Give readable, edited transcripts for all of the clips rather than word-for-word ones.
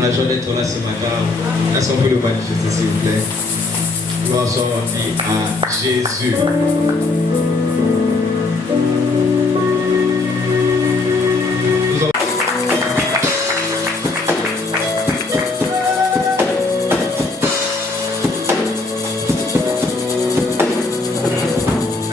La joie d'être là ce matin, est-ce qu'on peut le manifester s'il vous plaît? Gloire soit rendue à Jésus.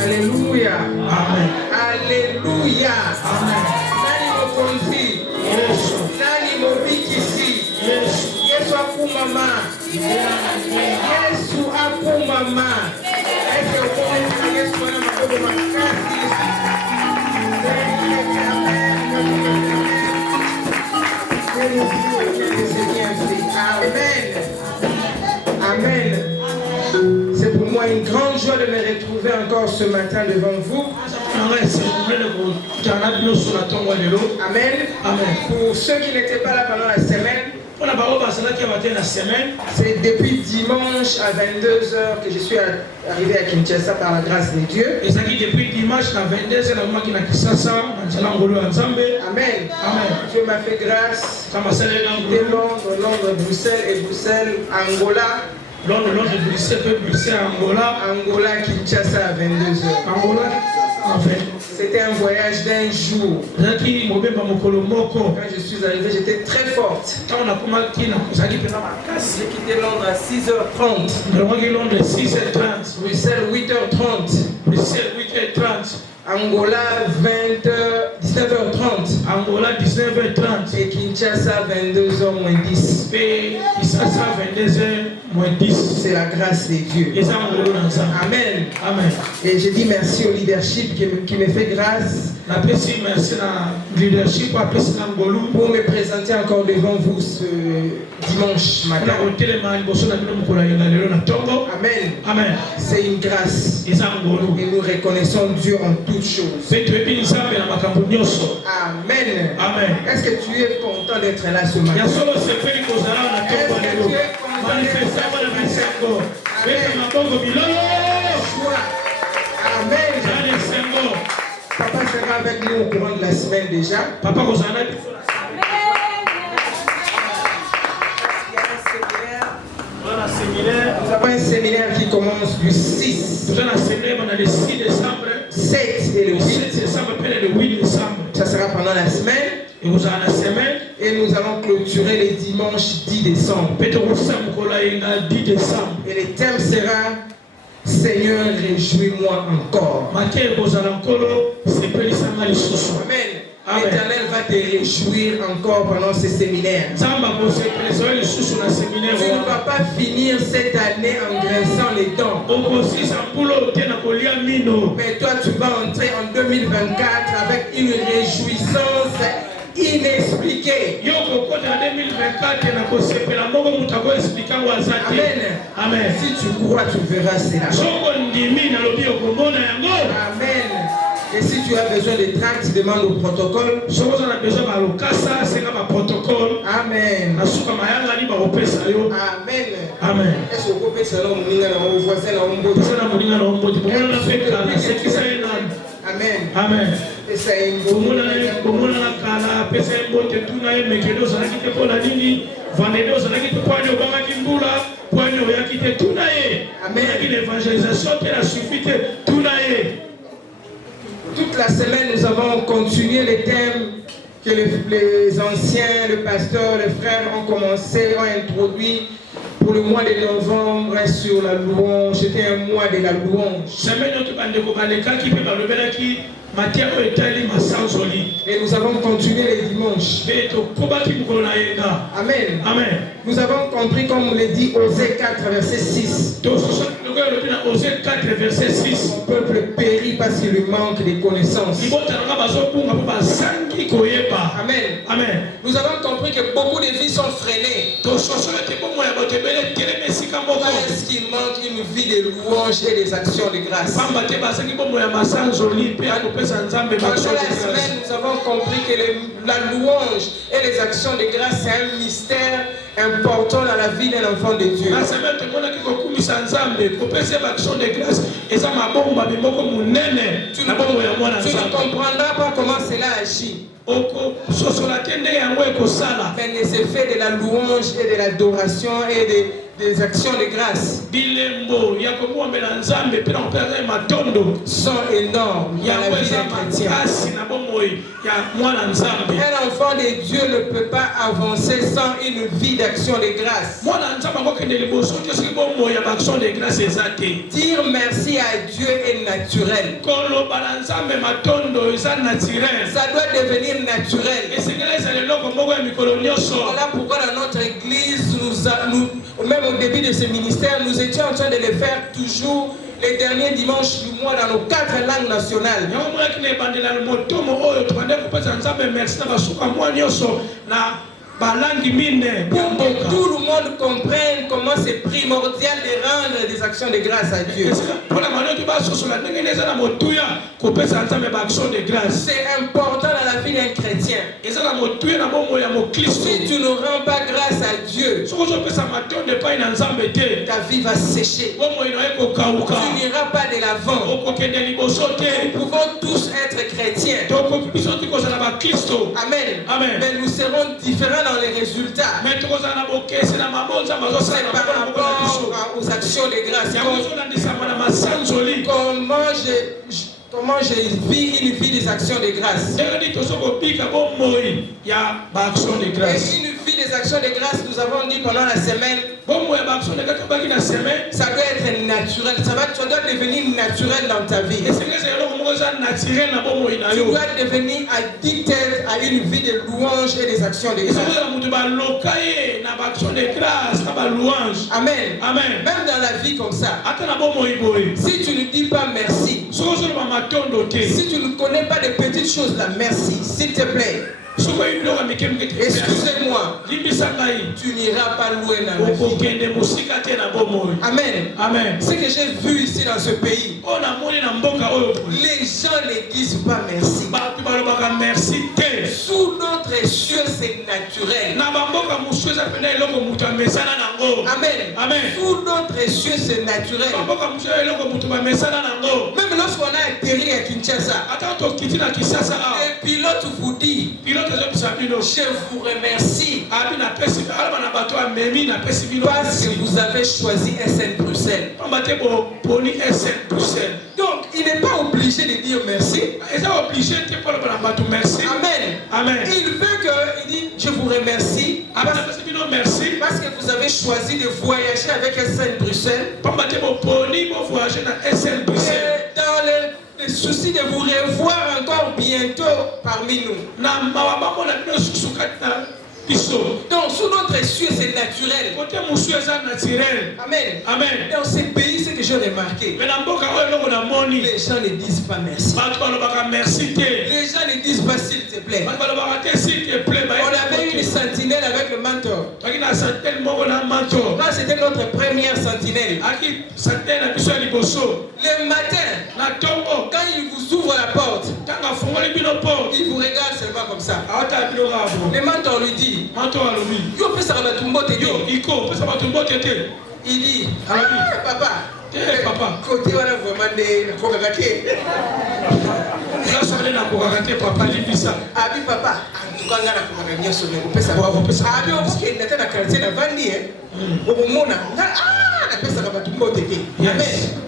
Alléluia. Amen. Alléluia. Amen. Nani mokonzi? Yesu. Nani mobikisi? Yesu. Yesu akumama. Yesu akumama. Eke ukomona Yesu wana makobo makasi. Amen. Amen. C'est pour moi une grande joie de me retrouver encore ce matin devant vous. Amen. Amen. Pour ceux qui n'étaient pas là pendant la semaine, c'est depuis dimanche à 22h que je suis arrivé à Kinshasa par la grâce de Dieu. Amen. Amen. Dieu m'a fait grâce de Londres, Bruxelles et Bruxelles, Angola. Londres, Bruxelles, Angola. Angola, Kinshasa à 22h. Angola, en fait. C'était un voyage d'un jour. Quand je suis arrivé, j'étais très forte. J'ai quitté Londres à 6h30. Londres 6h30. Bruxelles 8h30. Bruxelles 8h30. Angola 19h30. Angola 19h30. Et Kinshasa 22h moins 10. Et Kinshasa 22h moins 10. C'est la grâce de Dieu. Amen. Amen. Et je dis merci au leadership qui me fait grâce. Merci leadership pour me présenter encore devant vous ce dimanche matin. Amen. Amen. C'est une grâce. Et nous reconnaissons Dieu en toutes choses. Amen. Amen. Est-ce que tu es content d'être là ce matin? Est-ce que tu es content d'être Amen. Papa sera avec nous au courant de la semaine déjà. Papa Nous avons un séminaire qui commence du 6. 7 et le 8 décembre. Ça sera pendant la semaine. Et nous allons clôturer les dimanches 10 décembre. Et le thème sera Seigneur, réjouis-moi encore. Amen. L'Éternel va te réjouir encore pendant ce séminaire. Tu ne vas pas finir cette année en grinçant les dents. Mais toi, tu vas entrer en 2024 avec une réjouissance inexpliquée. Amen. Amen. Si tu crois, tu verras cela. Amen. Et si tu as besoin de tracts, demande au protocole. Amen. Amen. Amen. Est-ce que vous pouvez faire un voisin? Amen. Amen. Et ça est toute la semaine, nous avons continué les thèmes que les anciens, le pasteur, les frères ont commencé, ont introduit pour le mois de novembre sur la louange. C'était un mois de la louange. Et nous avons continué les dimanches. Amen. Amen. Nous avons compris, comme on l'a dit, Osée 4, verset 6. Mon peuple périt parce qu'il lui manque de connaissances. Amen. Amen. Nous avons compris que beaucoup de vies sont freinées. Parce qu'il manque une vie de louange et des actions de grâce. Pendant la semaine, nous avons compris que la louange et les actions de grâce, c'est un mystère important dans la vie d'un enfant de Dieu. kokumisa nzambe kopesa action de grâce eza mabomba bimoko munene na bongo ya mwana tu ne nzambe comprendras pas comment cela agit. oko sosola te ndenge yango ekosala Mais les effets de la louange et de l'adoration et des actions de grâce bilembo ya komuombela nzambe mpe na kopesa matondo sont énormes dans yango la vie eza d'un chrétien. makasi na bomoi ya mwana nzambe. Un enfant de Dieu ne peut pas avancer sans une vie d'action de grâce. mwana nzambe akokende liboso te soki bomoi ya baaction de grâce eza te. Dire merci à Dieu est naturel. koloba na nzambe matondo eza naturel. Ça doit devenir naturel. esengeli ezala eloko moko ya mikolo nyonso. Voilà pourquoi dans notre église, même au début de ce ministère, nous étions en train de le faire toujours les derniers dimanches du mois dans nos 4 langues nationales. yango moyaki na ebandela motomo oyo tobande kopesa nzambe merci na basuka mwa nyonso na balangi mine. Pour que tout le monde comprenne comment c'est primordial de rendre des actions de grâce à Dieu. mpona manioki basosola ndenge eza na motuya kopesa nzambe baaction de grâce. C'est important dans la vie d'un chrétien. eza na motuya na bomoi ya mokristo. Si tu ne rends pas grâce à Dieu, soki ozopesa matondo epai na nzambe te ta vie va sécher. bomoi na ye kokauka. Tu n'iras pas de l'avant. okokende liboso te. Nous pouvons tous être chrétiens. tokoki biso ti kozala bakristo. Amen. Amen. Mais nous serons différents dans les résultats. me tokozala na bokesi na mabonza mazosala C'est na par maboko na biso. rapport aux actions de grâce. yango ezolandisama na masanzoli. Comment je vis une vie des actions de grâce. ndenge nini tozokobika bomoi ya baaction de grâce. Et une vie des actions de grâce, nous avons dit pendant la semaine, bomoi ya baaction de grâce tobaki na semaine. ça doit être naturel. Ça doit devenir naturel dans ta vie. esengeli eza eloko moko eza naturel na bomoi na Tu yo. dois devenir addict à une vie de louange et des actions de grâce. ezokozala moto baloka ye na baaction de grâce na balouange. Amen. amen. Même dans la vie comme ça. ata na bomoi boye. Si tu ne dis pas merci, soki ozoloba matondo te. si tu ne connais pas de petites choses là, merci, s'il te plaît, soki oyebi biloko ya mike mike te. excusez-moi, limbisa ngai. tu n'iras pas loin dans la vie. okokende mosika te na bomoi. Amen. amen. Ce que j'ai vu ici dans ce pays, oyo namoni na mboka oyo boye. les gens ne disent pas merci. bato balobaka merci te. Sous notre cieux, c'est naturel. na bamboka mosusu eza pena eloko moto amesana nango. Amen. amen. Sous notre cieux, c'est naturel. bamboka mosusu eza eloko moto bamesana nango. Même lorsqu'on a atterri à Kinshasa, ata tokiti na kisasa awa. le pilote vous dit, pilote ezobisa bino. je vous remercie abi napesi alaba na bato amemi napesi bino. parce que vous avez choisi SN Bruxelles. pamba te boponi SN Bruxelles. Donc, il n'est pas obligé de dire merci. eza obligé te mpo loba na bato merci. Amen. amen. Il veut que, il dit, je vous remercie abi napesi bino merci. parce que vous avez choisi de voyager avec SN Bruxelles. pamba te boponi bovoyage na SN Bruxelles. Et dans le souci de vous revoir encore bientôt parmi nous. na mawa bamona bino susu kati na biso. Donc, sous notre cieux, c'est naturel. kote mosusu eza naturel. Amen. amen. Dans ces pays, ce que j'ai remarqué, me na mboka oyo eloko namoni les gens ne disent pas merci. bato balobaka merci te. Les gens ne disent pas s'il te plaît. bato balobaka te s'il te plaît. On avait une sentinelle avec le mentor. toki na santel moko na manto. Là, c'était notre première sentinelle. aki santel na biso ya liboso. Le matin, na ntongo quand il vous ouvre la porte, ntango afongoli bino porte il vous regarde seulement comme ça. awatala bino kaka bo. Le mentor lui dit, manto alobi yo pesa ka batumbo te yo yo. iko pesa bato mbote te. Il dit, alobi ah, papa, te papa côté wana vraiment de nakokaka te. nyonso ale nakokaka te papa limbisa. Abi papa, en tout cas nga nakokaka nyonso me kopesa Wa kopesa. abi okokenda te na quartier na vandi okomona nga napesaka batumbo te te. Amen.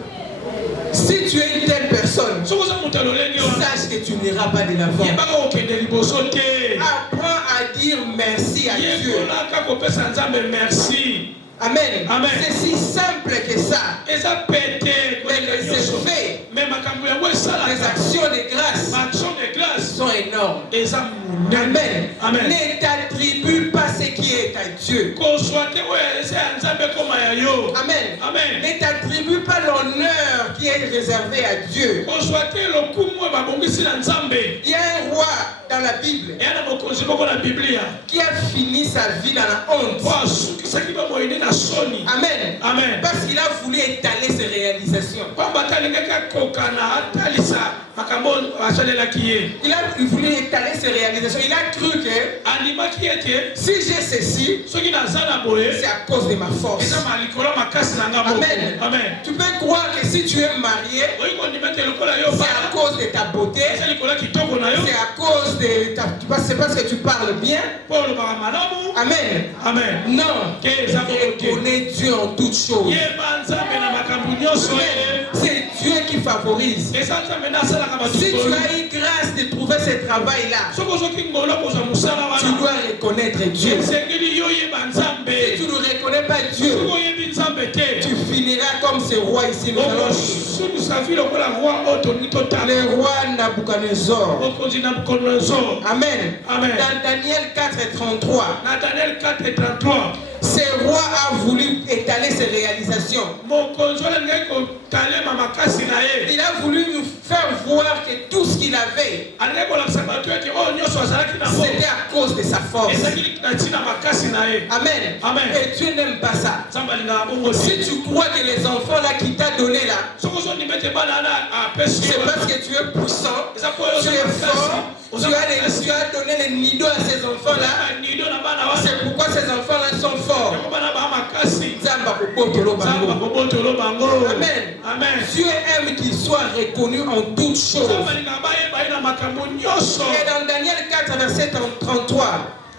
Si tu es une telle personne, soki oza moto alolenge wana sache que tu n'iras pas de l'avant. yebaka okende liboso te. Apprends à dire merci à Dieu. yekolaka kopesa nzambe merci. Amen. Amen. C'est si simple que ça. eza pete Mais les effets, me makambo yango les esalaka actions de grâce baaction de grâce sont énormes. eza monene. Amen. amen. Ne t'attribue pas ce qui est à Dieu. kozwa te oyo eza ya nzambe koma ya yo. Amen. amen. Ne t'attribue pas l'honneur qui est réservé à Dieu. kozwa te lokumu oyo babongisi na nzambe. Il y a un roi dans la Bible Et à mokonzi moko na Biblia. qui a fini sa vie dans la honte. Kwa suki saki ba moyene na soni. Amen. Amen. Parce qu'il a voulu étaler ses réalisations. Kwa batalingaka kokana atalisa makambo asalela kiye. Il a voulu étaler ses réalisations. Il a cru que Anima ki ete si j'ai ceci, soki nazala boye. c'est à cause de ma force. Eza malikolo makasi na ngabo. Amen. Amen. Tu peux croire que si tu es marié, Oyiko ndimete lokola yo c'est ba. à cause de ta beauté, Eza likola kitoko na yo. c'est à cause de ta... C'est parce que tu parles bien. Paul ba malamu. Amen. Amen. Non. Que eza boke. Reconnais Dieu en toutes choses. Yeba nzambe na makambo nyonso ye. C'est Dieu qui favorise. Eza nzambe na sala ka Si batu. tu as eu grâce de trouver ce travail-là, Soko soki ngolo ko za musala tu wana. dois reconnaître Dieu. Sengeli yo yeba Si nzambe. tu ne reconnais pas Dieu, Soko yebi nzambe te. tu finiras comme ce roi ici. Nous allons lire. Soki safi lokola roi oto nito ta. Le roi Nabucodonosor. Mokonzi Nabucodonosor. Amen. Amen. Dans Daniel 4:33, Na Daniel 4:33. ce roi a voulu étaler ses réalisations. Mokonzi alingaki kotalema makasi na ye. Il a voulu nous faire voir que tout ce qu'il avait, Alingaki kolakisa bato ete oyo nyonso azalaki nango. c'était à cause de sa force. Ezalaki na ntina makasi na ye. Amen. Amen. Et Dieu n'aime pas ça. Nzambe alingaka bongo Si te. tu crois que les enfants là qui t'a donné là, Soko ozondima ete bana wana apesi c'est yo. parce que tu es puissant, Eza po oyo tu oza es makasi. fort, Oza tu makasi. as donné les nidos à ces enfants là. Nido na bana wana. C'est pourquoi ces enfants là sont forts. Yango bana ba makasi. Nzamba kokotelo Nzambe bango. akobotolo bango. Amen. Amen. Dieu aime qu'il soit reconnu en toutes choses. Nzambe alingaka bayeba ye na makambo nyonso. Et dans Daniel 4, verset 33,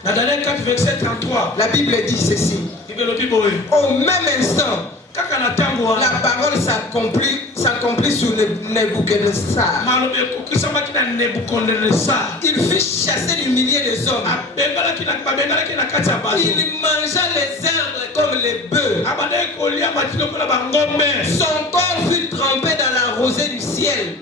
Na Daniel 4 verset 33. la Bible dit ceci. Elobi boye. Au même instant, Kaka na tango wana. la parole s'accomplit sur Nebuchadnezzar. Malobe ekokisamaki na Nebuchadnezzar. Il fit chasser du millier des hommes. Babengalaki na kati ya bato. Il mangea les herbes comme les bœufs. Abandaki kolia matiti lokola bangombe. Son corps fut trempé dans la rosée du ciel.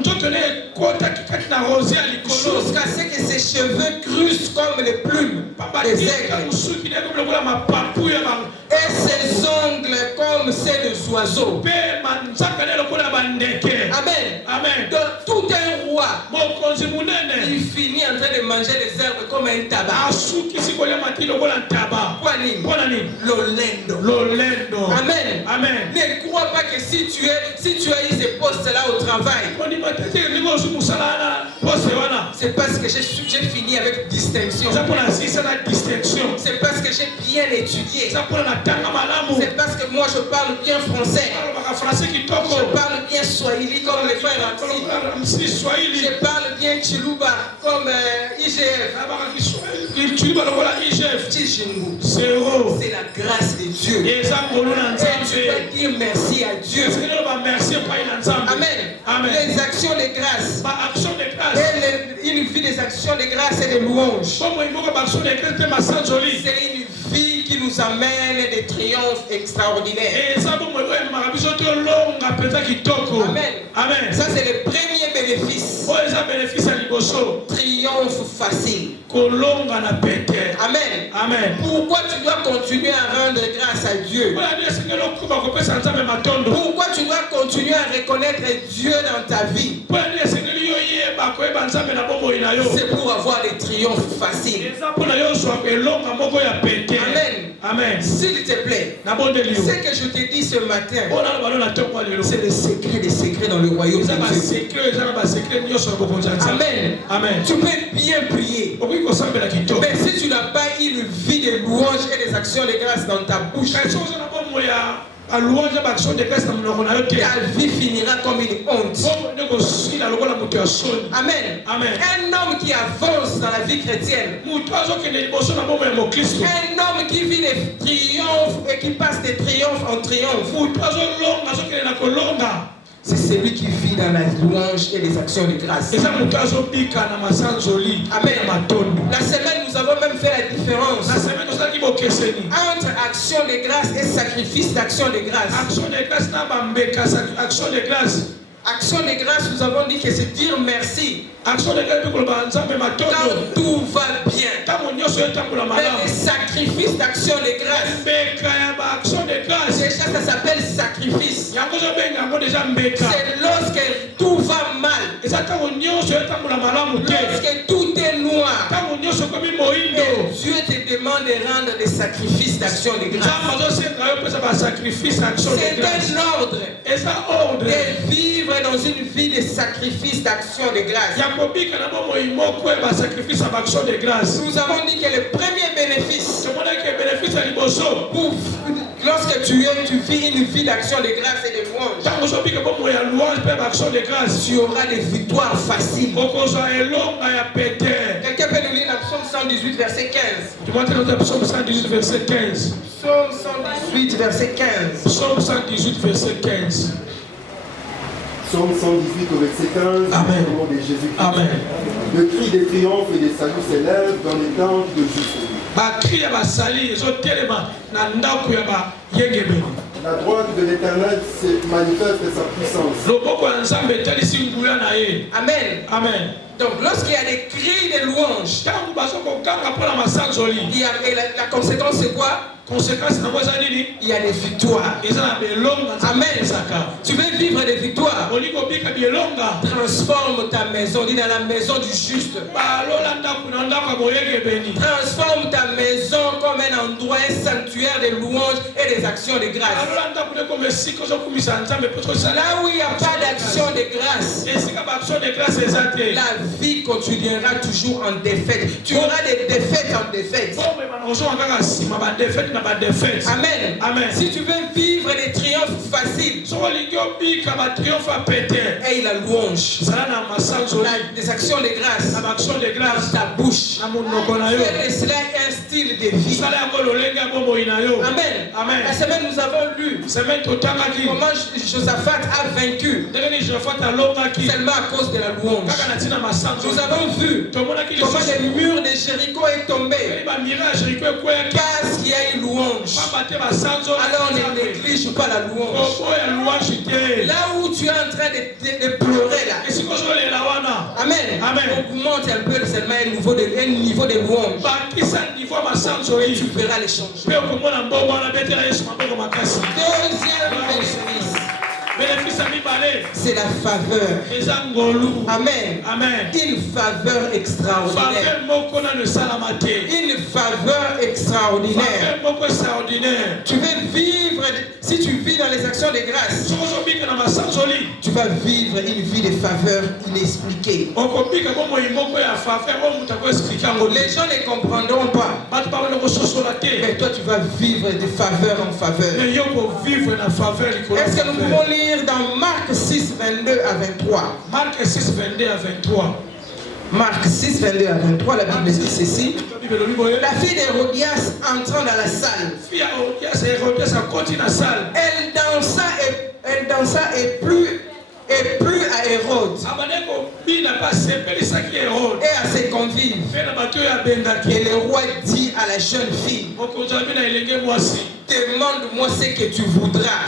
Nzoto ne ekotaki kati na rosée ya likolo. Jusqu'à ce que ses cheveux crussent comme les plumes des aigles. Mosuki na ekomi lokola mapapu ya bango. Et ses ongles comme ceux des oiseaux. Mpe manzaka ne lokola bandeke. Amen. Amen. Donc tout un roi, Mokonzi munene. il finit en train de manger les herbes comme un tabac. Asukisi kolia matiti lokola ntaba. Quoi nini? Mpona nini? Lolendo. Lolendo. Amen. Amen. Ne crois pas que si tu as eu ce poste-là au travail, Kondima tete ndiko osu musala wana pose wana. c'est parce que j'ai fini avec distinction. Eza mpona asisa na distinction. C'est parce que j'ai bien étudié. Eza mpona na tanga malamu. C'est parce que moi je parle bien français. Alobaka français kitoko. Je parle bien swahili comme les frères Ramsi. Msi Swahili. Je parle bien chiluba comme IGF. Alobaka Kiswahili. Chiluba lokola IGF. Chichingu. Zéro. C'est la grâce de Dieu. Eza ngolu na Et tu Nzambe. peux dire merci à Dieu. Est-ce que loba merci epai na Nzambe? Amen. Amen. Les actions de grâce. Ba action de grâce. Et une vie des actions de grâce et de louange. Somo iboka ba action de grâce te masanzoli. C'est une vie qui nous amène des triomphes extraordinaires. Eza bomo emaka biso tolonga mpenza kitoko. Amen. Amen. Ça c'est le premier bénéfice. Oyo eza bénéfice ya liboso. Triomphe facile. Kolonga na pete. Amen. Amen. Pourquoi tu dois continuer à rendre grâce à Dieu? Oyo adi esengeli okuba kopesa Nzambe matondo. Pourquoi tu dois continuer à reconnaître Dieu dans ta vie? Oyo adi esengeli yo yeba koyeba Nzambe na bomoi na yo. C'est pour avoir des triomphes faciles. Eza mpona yo zwa elonga moko ya pete. Amen. Amen. S'il te plaît, Nabondeli yo. ce que je te dis ce matin, Mpona balo na ntongo ya lelo. c'est le secret des secrets dans le royaume Eza de Dieu. basekre eza na basekre nyonso ya bokonzi ya Nzambe. Amen. Amen. Tu peux bien prier. Okoki kosambela kitoko. Mais si tu n'as pas une vie de louange et des actions de grâce dans ta bouche, kasi oza na bomoi ya alouange baaction de grâce na monoko na yo te. ta vie finira comme une honte. Bomoi nde kosila lokola moto ya soni. Amen. Amen. Un homme qui avance dans la vie chrétienne, moto azokende liboso na bomoi ya mokristo. un homme qui vit des triomphes et qui passe de triomphe en triomphe, moto azolonga azokende na kolonga. c'est celui qui vit dans la louange et les actions de grâce. eza moto azobika na masanzoli. Amen. Na matondo. La semaine, nous avons même fait la différence na semaine tozalaki bokeseni. entre action de grâce et sacrifice d'action de grâce. action de grâce na bambeka action de grâce. Action de grâce, nous avons dit que c'est dire merci action de grâce mpe koloba Nzambe matondo. quand tout va bien. ntango nyonso etambola Mais malamu. les sacrifices d'action de grâce, mbeka ya baaction de grâce. déjà ça s'appelle sacrifice. yango ozobenga yango deja mbeka. C'est lorsque tout va mal, eza ntango nyonso etambola malamu te. lorsque tout Et Dieu te demande de rendre des sacrifices d'action de grâce. C'est un ordre de vivre dans une vie de sacrifice d'action de grâce. Nous avons dit que le premier bénéfice, lorsque tu vis une vie d'action de grâce et de louange, tu auras des victoires faciles. Quelqu'un peut nous lire dans Psaume 118, verset 15. Psaume 118, verset 15. Psaume 118, verset 15. Psaume 118, verset 15. Psaume 118 au verset 15. Amen. Au nom de Jésus-Christ. Amen. Le cri des triomphes et des saluts s'élève dans les temps de justice. La droite de l'Éternel manifeste sa puissance. Amen. Amen. Donc lorsqu'il y a des cris de louange, la conséquence c'est quoi? Il y a des victoires. Amen. Tu veux vivre des victoires? Transforme ta maison. Dis dans la maison du juste. Transforme ta maison comme un endroit, un sanctuaire de louanges et des actions de grâce. Là où il n'y a pas d'action de grâce, la vie continuera toujours en défaite. Tu auras des défaites en défaite. Amen. Amen. Si tu veux vivre des triomphes faciles, et la louange, des actions de grâce dans ta bouche, fais de cela un style de vie. Amen. Amen. La semaine nous avons lu comment Josaphat a vaincu seulement à cause de la louange. Nous avons vu comment le mur de Jéricho est tombé parce qu'il y a une louange. Alors ne néglige pas la louange. Là où tu es en train de pleurer là, Amen. Augmente un peu seulement un niveau de louange. Tu verras les changements. Deuxième bénéfice, c'est la faveur. Amen. Une faveur extraordinaire. Une faveur extraordinaire. Tu veux vivre, si tu vis dans les actions de grâce, tu vas vivre une vie de faveur inexpliquée. Les gens ne comprendront pas. Mais toi, tu vas vivre de faveur en faveur. Est-ce que nous pouvons lire dans Marc 6, 22 à 23? Marc 6, 22 à 23. Marc 6, 22 à 23, la Bible dit ceci. La fille d'Hérodias entrant dans la salle, elle dansa et plus à Hérode et à ses convives. Et le roi dit à la jeune fille, demande-moi ce que tu voudras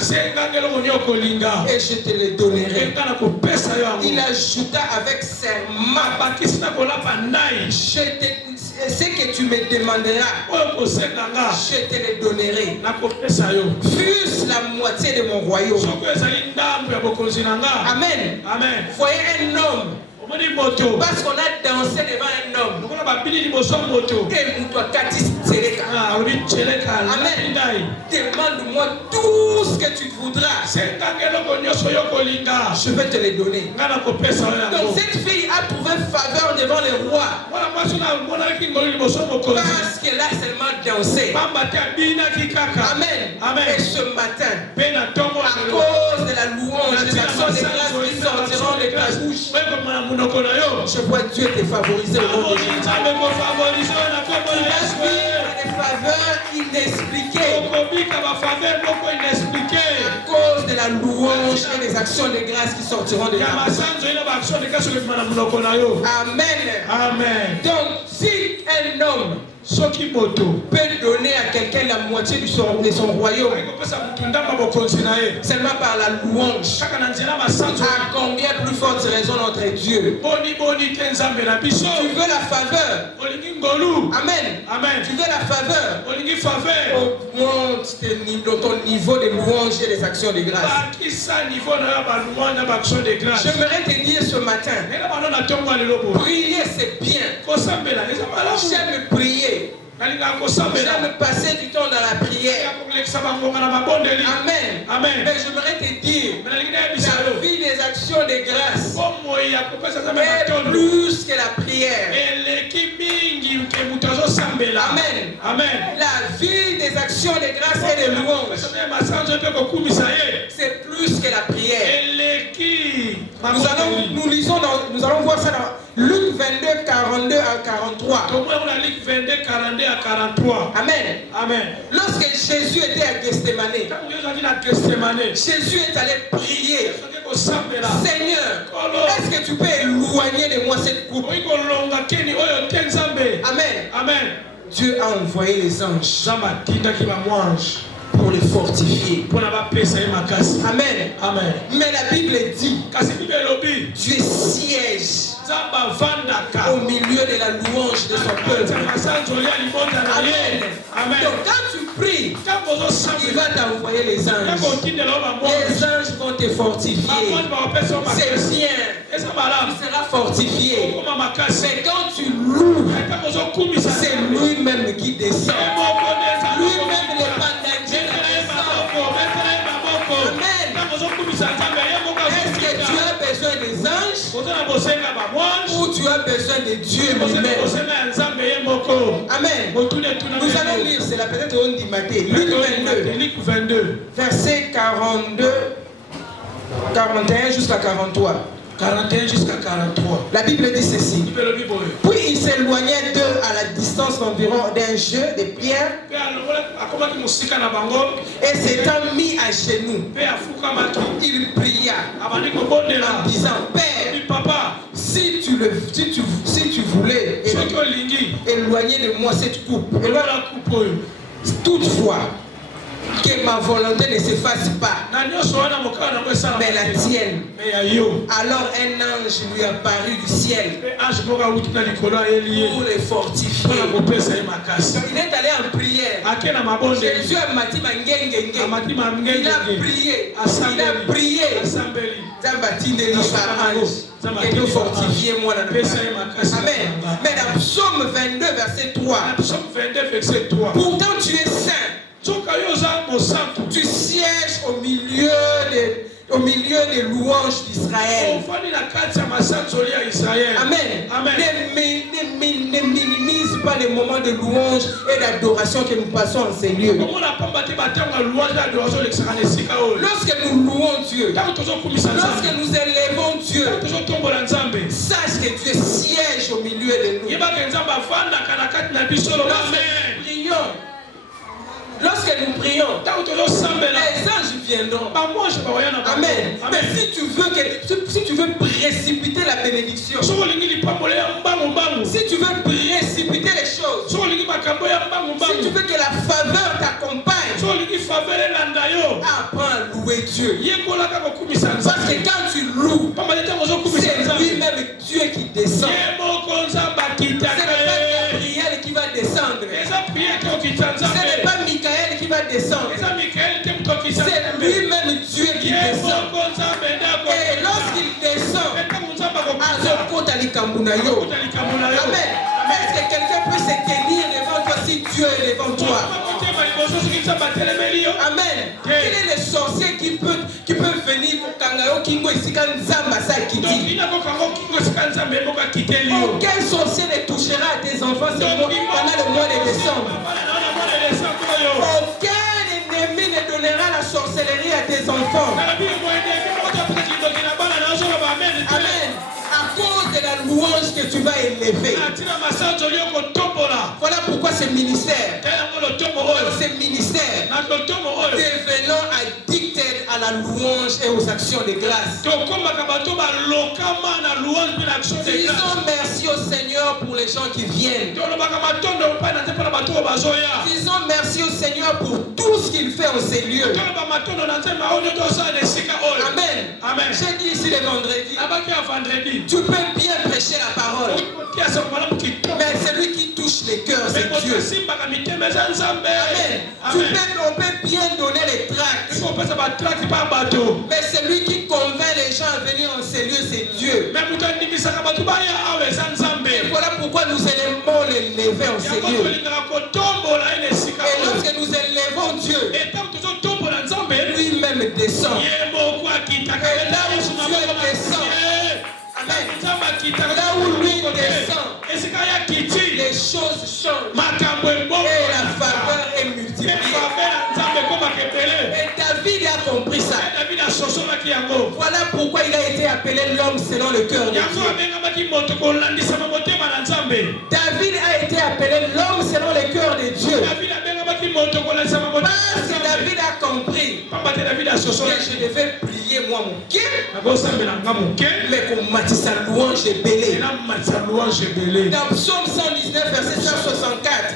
et je te le donnerai. Il ajouta avec serment, ce que tu me demanderas, je te le donnerai. Fût-ce la moitié de mon royaume. Amen. Voyez un homme. Parce qu'on a dansé devant un homme. Et Amen. Demande-moi tout ce que tu voudras. Je vais te le donner. Donc cette fille a trouvé faveur devant le roi. Parce qu'elle a seulement dansé. Amen. Et ce matin, à cause de la louange, des actions de grâce qui sortiront de ta bouche, je vois Dieu te favoriser au nom de Jésus. Des faveurs inexpliquées. À cause de la louange et des actions de grâce qui sortiront de ta bouche. Amen. Donc, si un homme peut donner à quelqu'un la moitié de son royaume seulement par la louange, à combien plus forte raison notre Dieu. Tu veux la faveur. Amen. Amen. Tu veux la faveur. Augmente ton niveau de louange et des actions de grâce. J'aimerais te dire ce matin, prier c'est bien. J'aime prier. J'aime passer du temps dans la prière. Amen. Amen. Mais j'aimerais te dire, la vie des actions de grâce est plus que la prière. Amen. Amen. La vie des actions de grâce et de louange, c'est plus que la prière. Nous allons voir ça dans Luc 22, 42 à 43. Amen. Amen. Lorsque Jésus était à Gethsemane, Jésus est allé prier. Seigneur, est-ce que tu peux éloigner de moi cette coupe? Amen. Amen. Dieu a envoyé les anges pour les fortifier. Amen. Amen. Mais la Bible dit, Dieu siège au milieu de la louange de son peuple. Amen. Amen. Donc quand tu pries, il va t'envoyer les anges. Les anges vont te fortifier. C'est bien. Tu seras fortifié. Mais quand tu loues, c'est lui-même qui descend. Lui-même n'est pas d'ingénieur. Amen. Est-ce que tu as besoin des anges ou tu as besoin de Dieu lui-même? Amen. Nous allons lire, c'est la peut-être on dit Matthieu, Luc 22, verset 42, 41 jusqu'à 43. 41 jusqu'à 43. La Bible dit ceci. Puis il s'éloignait d'eux à la distance d'environ d'un jeu de pierre et s'étant mis à genoux, il pria en disant, Père, si tu voulais éloigner de moi cette coupe, toutefois, que ma volonté ne s'efface pas, mais la tienne. Alors un ange lui apparut du ciel pour les fortifier. Il est allé en prière. Jésus a prié. Il a prié. Amen. Mais dans Psaume 22, verset 3, pourtant tu es saint. Tu sièges au milieu des louanges d'Israël. Amen. Ne minimise pas les moments de louange et d'adoration que nous passons en ces lieux. Lorsque nous louons Dieu, lorsque nous élevons Dieu, sache que Dieu siège au milieu de nous. Lorsque nous prions, les anges viendront. Amen. Mais si tu veux précipiter la bénédiction, si tu veux précipiter les choses, si tu veux que la faveur t'accompagne, apprends à louer Dieu. Parce que quand tu loues, c'est lui-même Dieu qui descend. C'est pas Gabriel qui va descendre. Ce n'est pas Michael qui va descendre. C'est lui-même Dieu qui descend. Et lorsqu'il descend, Amen. Est-ce que quelqu'un peut se tenir devant toi si Dieu est devant toi? Amen. Quel est le sorcier qui peut venir pour Kangayo Kingo ici quand Nzamba sa quitté? Aucun sorcier ne touchera à tes enfants pendant le mois de décembre. Aucun ennemi ne donnera la sorcellerie à tes enfants. Amen. À cause de la louange que tu vas élever. Voilà pourquoi ce ministère devenant addicted à la louange et aux actions de grâce. Disons merci au Seigneur pour les gens qui viennent. Disons merci au Seigneur pour tout ce qu'il fait en ces lieux. Amen. Amen. J'ai dit ici le vendredi. Tu peux bien prêcher la parole. Mais celui qui touche les cœurs, c'est Dieu. Amen. On peut bien donner les tracts. Mais celui qui convainc les gens à venir en ces lieux, c'est Dieu. Et voilà pourquoi nous aimons l'élever en ces lieux. Et lorsque nous élevons Dieu, lui-même descend. Et là où Dieu descend, amen. Là où lui descend, les choses changent. Et la faveur est multipliée. Et David a compris ça. Voilà pourquoi il a été appelé l'homme selon le cœur de Dieu. David a été appelé l'homme selon le cœur de Dieu. Parce que David a compris que je devais plier moi mon cœur, mais qu'on m'a sa louange est belle. Dans Psaume 119, verset 164,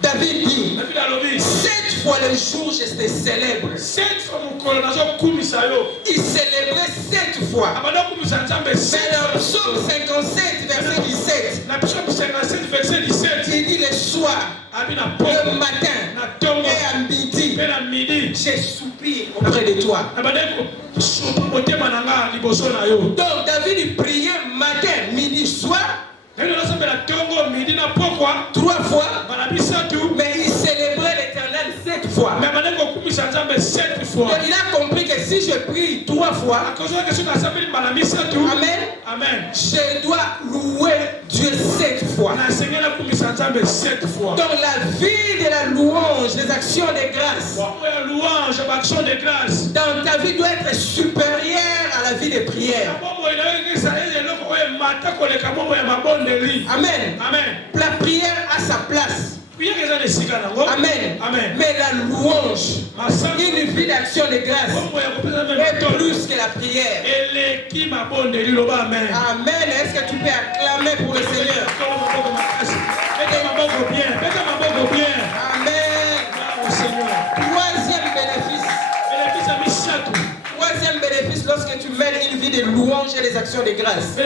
David dit, 7 fois le jour je te célèbre. Il célébrait 7 fois. Mais dans Psaume 57, verset 17, il dit le soir, le matin et à midi, j'ai soupir auprès de toi. Donc David priait matin, midi, soir, 3 fois, mais il célébrait l'Éternel 7 fois. Donc il a compris que si je prie 3 fois, amen, je dois louer Dieu 7 fois. Donc la vie de la louange, les actions de grâce, dans ta vie doit être supérieure à la vie de prière. Amen. La prière a sa place. Amen. Mais la louange, une vie d'action de grâce, est plus que la prière. Amen. Est-ce que tu peux acclamer pour le Seigneur? Amen. Troisième bénéfice lorsque tu mènes une vie de louange et des actions de grâce, c'est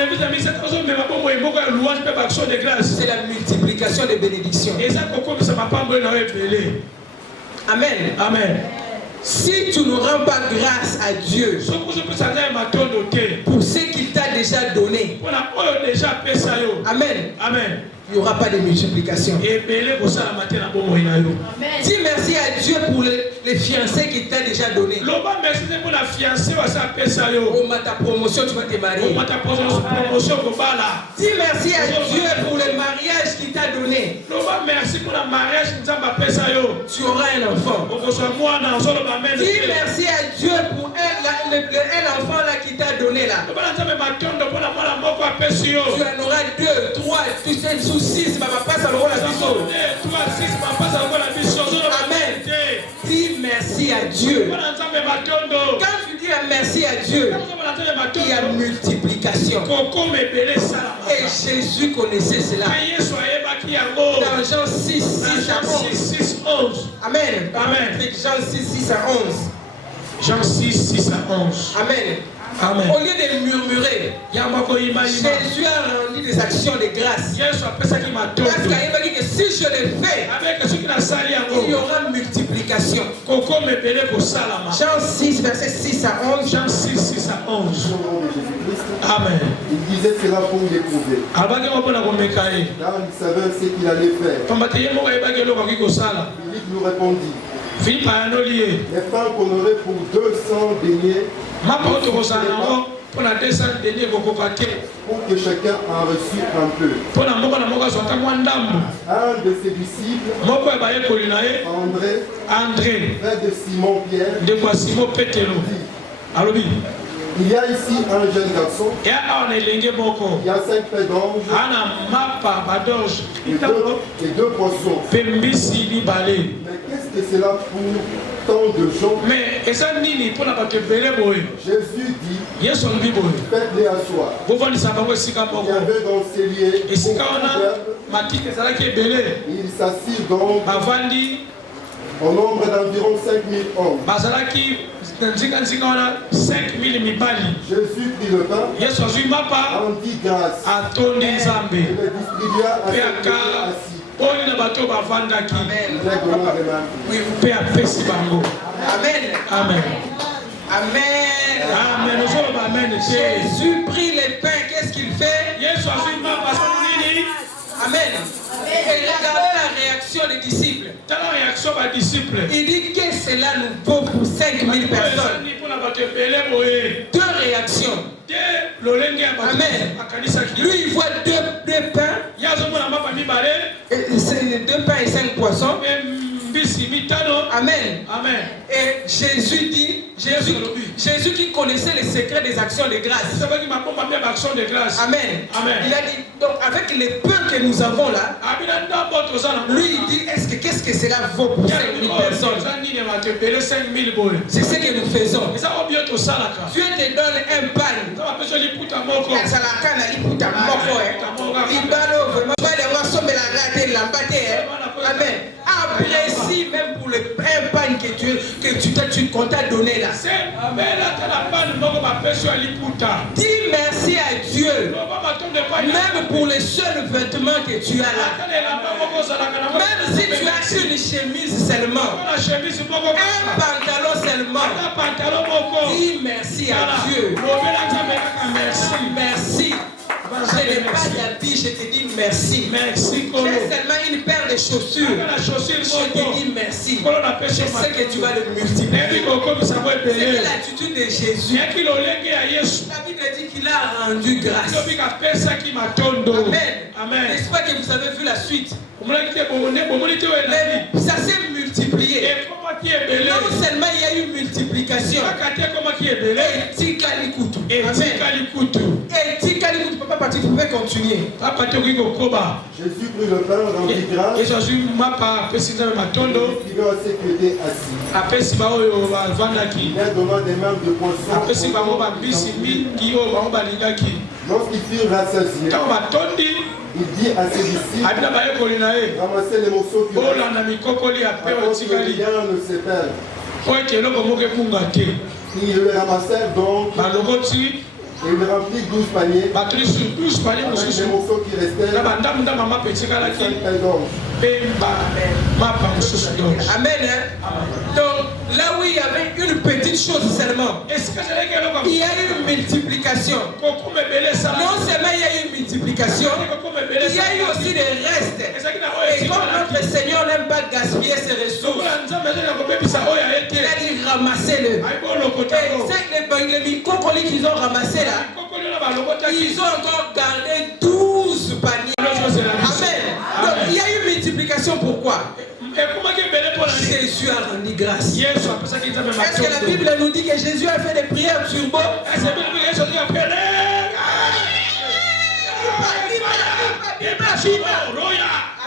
la multiplication des bénédictions. Amen. Si tu ne rends pas grâce à Dieu pour ce qu'il t'a déjà donné, amen, il n'y aura pas de multiplication. Dis merci à Dieu pour les fiancés qu'il t'a déjà donné. Oh, ta promotion, tu vas te marier. Dis merci à Dieu pour le mariage qu'il t'a donné. Tu auras un enfant. Dis merci à Dieu pour un enfant là qui t'a donné là. Tu en auras 2, 3, tu sais, sous 6, ma papa, ça va la vision. Amen. Dis merci à Dieu. Quand tu dis merci à Dieu, il y a multiplication. Et Jésus connaissait cela. Dans Jean 6 à 11. Amen. Jean 6 à 11. Jean 6 à 11. Amen. Amen. Au lieu de murmurer, Jésus a rendu des actions de grâce. Parce qu'il m'a dit que si je le fais, il y aura multiplication. Jean 6, verset 6 à 11. Jean 6 à 11. Amen. Il disait cela pour l'éprouver. Car il savait ce qu'il allait faire. Philippe nous répondit. Les femmes qu'on aurait pour 200 deniers, pour que chacun en reçût un peu. Un de ses disciples, André, frère de Simon Pierre, dit, il y a ici un jeune garçon qui a 5 paires d'orge et 2 poissons. Mais qu'est-ce que cela pour tant de gens. Mais eza nini mpona bato ebele boye? Jésus dit, Yesu alobi boye faites-les asseoir. bovandisa bango esika Il y moko. avait dans ces lieux Esika beaucoup wana d'herbes. matiti ezalaki ebele, Il s'assit donc bavandi au nombre d'environ 5000 hommes. bazalaki na nzinga wana 5000 mibali. Jésus prit le pain, Yesu azwi mapa rendit grâce atondi Nzambe et le distribua à mpe ceux qui étaient aka assis. oyo na bato bavandaki Règlement remarqué. mpe apesi bango. Amen. Amen. Amen. Amen. Ozoloba amen te. Jésus prit les pains, qu'est-ce qu'il fait? Yesu azwi mapa asali nini? Amen. Et regardez la réaction des disciples. Tala réaction badisciple. Il dit que cela nous vaut pour 5000 personnes. mpona bato ebele boye. Deux réactions. te lolenge ya bato Amen. akanisaki. Lui, il voit deux pains, ye azomona mapa mibale c'est 2 pains et 5 poissons. mpe mbisi mitano. Amen. Amen. Et Jésus dit, Jésus qui connaissait les secrets des actions de grâce. sabaki mabomba mpe baaction de grâce. Amen. Amen. Il a dit, donc avec les peu que nous avons là, abina ndambo toza na lui il dit, qu'est-ce que cela vaut pour 5000 personnes? eza nini ya bato ebele 5000 boye. C'est ce que nous faisons. eza oyo bio tosalaka. Dieu te donne un pain. eza bapesi liputa moko. Ezalaka na liputa moko. Libalo vraiment pas de moi sombe la rate lamba te. Amen. Apprécie même pour le un pain que tu comptes donner là. se abela tala pani moko bapesi ya liputa. Dis merci à Dieu. loba batonde epai na Même pour les seuls vêtements que tu as là. tala elamba moko ozalaka nango. Même si tu as une chemise seulement, mpona chemise moko un pantalon seulement, ata pantalon moko. dis merci à Dieu. lobela nzambe kaka merci. Merci. Je n'ai pas d'habit, je te dis merci. Merci kolo. J'ai seulement une paire de chaussures. aka na chaussure Je moko. te dis merci. kolo napesi Je sais que tu vas le multiplier. ebi kokomisa ngo C'est ebele. l'attitude de Jésus. yaki lolenge ya yesu. La Bible dit qu'il a rendu grâce. lobi kapesaki matondo. Amen. Amen. N'est-ce pas que vous avez vu la suite? omonaki te bomoni te oyo elali. Mais ça s'est multiplié. ekomaki ebele. Non seulement il y a eu multiplication. kaka te ekomaki ebele. Etikali kutu. etikali kutu. Etikali kutu. Papa parti, vous pouvez continuer. papa te okoki kokoba. Jésus prit le pain, rendit grâce, yesu azwi mapa apesi nzambe matondo. distribua à ceux qui étaient assis. apesi baoyo bavandaki. Il donnant des mains de poisson. apesi bango bambisi mingi oyo bango balingaki. Lorsqu'ils furent rassasiés, ntango batondi il dit à ses disciples, abina bayekoli na ye ramassez les morceaux qui restent, olanda mikokoli ya mpe afin que otikali rien ne se perde. po ete eloko moko ekunga te. Ils le ramassèrent donc balokoti et ils remplirent 12 paniers batoli sur 12 pali avec mosusu les morceaux qui na restaient, bandamundama mapa etikalaki 5 pains d'orge. mpe mapa mosusu donge. Amen. Hein? Donc, là où il y avait une petite chose seulement, esika ezalaki eloko il y a eu une multiplication. kokoma ebele esala Non seulement il y a eu une multiplication, kokoma ebele il y a eu aussi des restes. ezalaki na oyo Et comme etikalaki notre Seigneur n'aime pas gaspiller ses ressources, lokola nzambe ezali na kobebisa oyo aye te il a dit ramassez-le. ayibi olokota Et yango c'est que les microcolis qu'ils ont ramassés là, kokoli oyo balokotaki ils ont encore gardé 12 paniers. Amen. Donc il y a eu multiplication. Pourquoi? ekomaki ebele mpo na nini? Jésus a rendu grâce. yesu apesaki nzambe Est-ce que la matondo. Bible nous dit que Jésus a fait des prières turbo? Ese Biblia yesu azali apele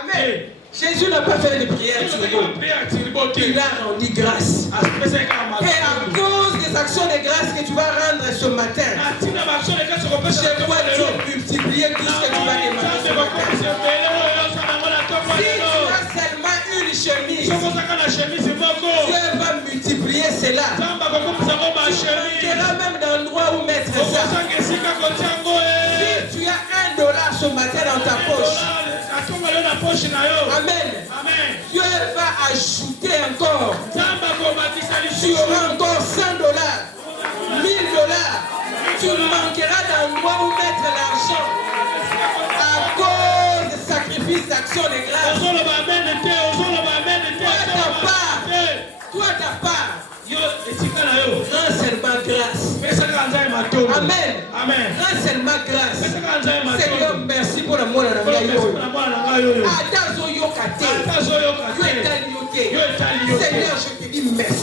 Amen. Jésus n'a pas fait de prières turbo. Il a rendu grâce. Et à cause des actions de grâce que tu vas rendre ce matin, je dois te multiplier tout ce que tu vas demander ce matin. Si tu as seulement une chemise, Dieu va multiplier cela. Tu auras même d'endroit où mettre ça. Si tu as $1 ce matin dans ta poche, Amen. Dieu va ajouter encore. Tu auras encore $100, $1000. Tu manqueras d'endroit où mettre l'argent à cause des sacrifices d'action de grâce. Toi ta part. Rends seulement grâce. Amen. Rends seulement grâce. Seigneur, merci pour le monde dans la vie. Attends, Yoka. Seigneur, je te dis merci.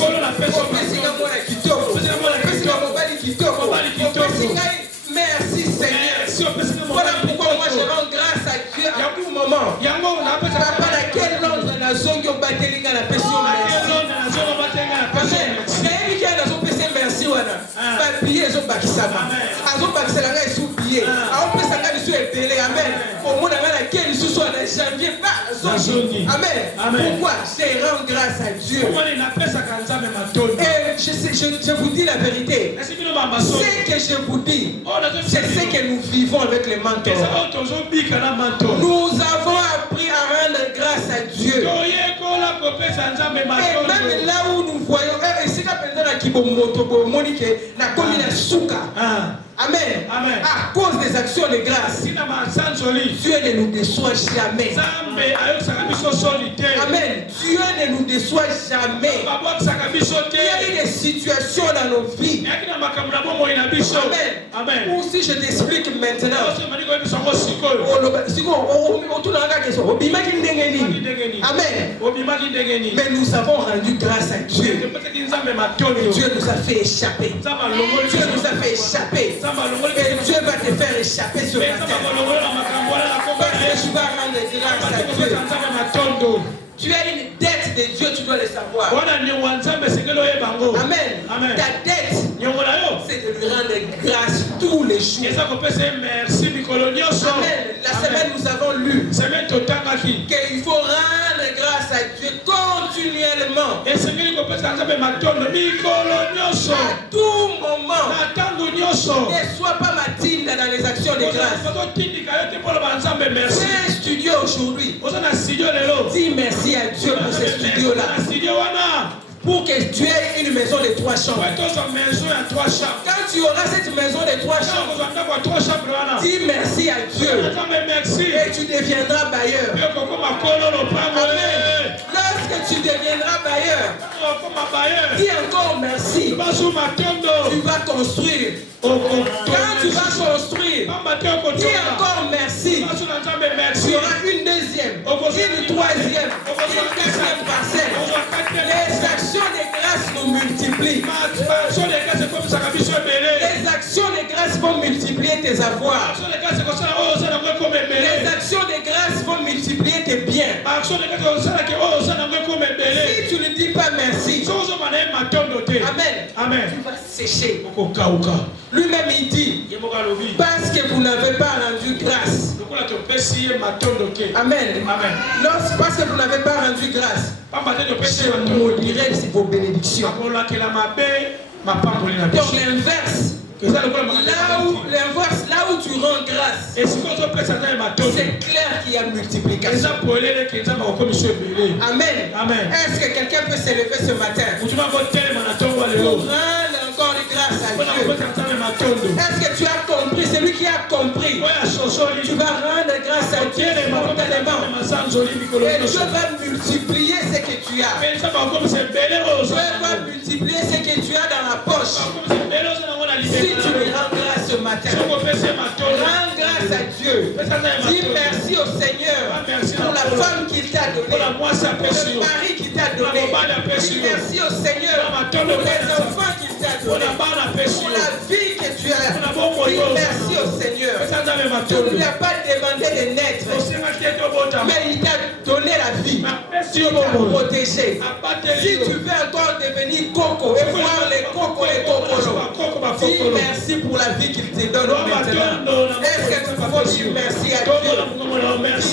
Merci Seigneur. Voilà pourquoi moi je rends grâce à Dieu à tout moment. Papa, dans quel nom dans la zone qui ont battu les gars, la personne merci. bakisama. Azo bakisela nga esoublié. Azo pesa nga biso epelé. Amen. Au monde nga na quel sous soit en janvier pas zondi. Amen. Pourquoi? Je rends grâce à Dieu. Et je vous dis la vérité. Ce que je vous dis, c'est ce que nous vivons avec les mentors. Nous avons appris à rendre grâce à Dieu. Et même là où nous voyons, c'est Amen. À cause des actions de grâce, Dieu ne nous déçoit jamais. Amen. Dieu ne nous déçoit jamais. Il y a eu des situations dans nos vies. Amen. Ou si je t'explique maintenant. Amen. Mais nous avons rendu grâce à Dieu. Et Dieu nous a fait échapper. Dieu nous a fait échapper. Et Dieu va te faire échapper ce matin. Parce que tu vas rendre grâce à Dieu. Tu as une dette de Dieu, tu dois le savoir. Amen. Ta dette, c'est de lui rendre grâce tous les jours. Amen. La semaine, nous avons lu qu'il faut rendre grâce à Dieu continuellement. À tout moment. Ne sois pas matinda dans les actions de grâce. C'est un studio aujourd'hui. Dis merci à Dieu pour ce studio-là. Pour que tu aies une maison de 3 chambres. Quand tu auras cette maison de 3 chambres, dis merci à Dieu. Et tu deviendras bailleur. Amen. Lorsque tu deviendras bailleur, dis encore merci. Tu vas construire. Quand tu vas construire, dis encore merci. Tu auras une deuxième, une troisième, une quatrième parcelle. Les actions de grâce nous multiplient. Les actions de grâce vont multiplier tes avoirs. Les actions de grâce vont multiplier tes biens. Si tu ne dis pas merci, Amen. Tu vas sécher. Lui-même il dit, parce que vous n'avez pas rendu grâce. Amen. Parce que vous n'avez pas rendu grâce, je maudirai vos bénédictions. Donc l'inverse. Là où tu rends grâce, c'est clair qu'il y a multiplication. Amen. Est-ce que quelqu'un peut s'élever ce matin pour rendre encore grâce à Dieu? Est-ce que tu as compris? Celui qui a compris, tu vas rendre grâce à Dieu spontanément. Et Dieu va multiplier ce que tu as. Dieu va multiplier ce que tu as dans la poche. Si tu me rends grâce ce matin, rends grâce à Dieu. Dis merci au Seigneur pour la femme qu'il t'a donnée, pour le mari qu'il t'a donné. Dis merci au Seigneur pour les enfants qu'il t'a donnés, pour la vie que tu as. Dis merci au Seigneur. Tu ne lui as pas demandé de naître, mais il t'a donné la vie. Tu l'as protégé. Si tu veux encore devenir coco et voir les cocos et cocolos, dis merci pour la vie qu'il te donne maintenant. Est-ce que tu peux dire merci à Dieu?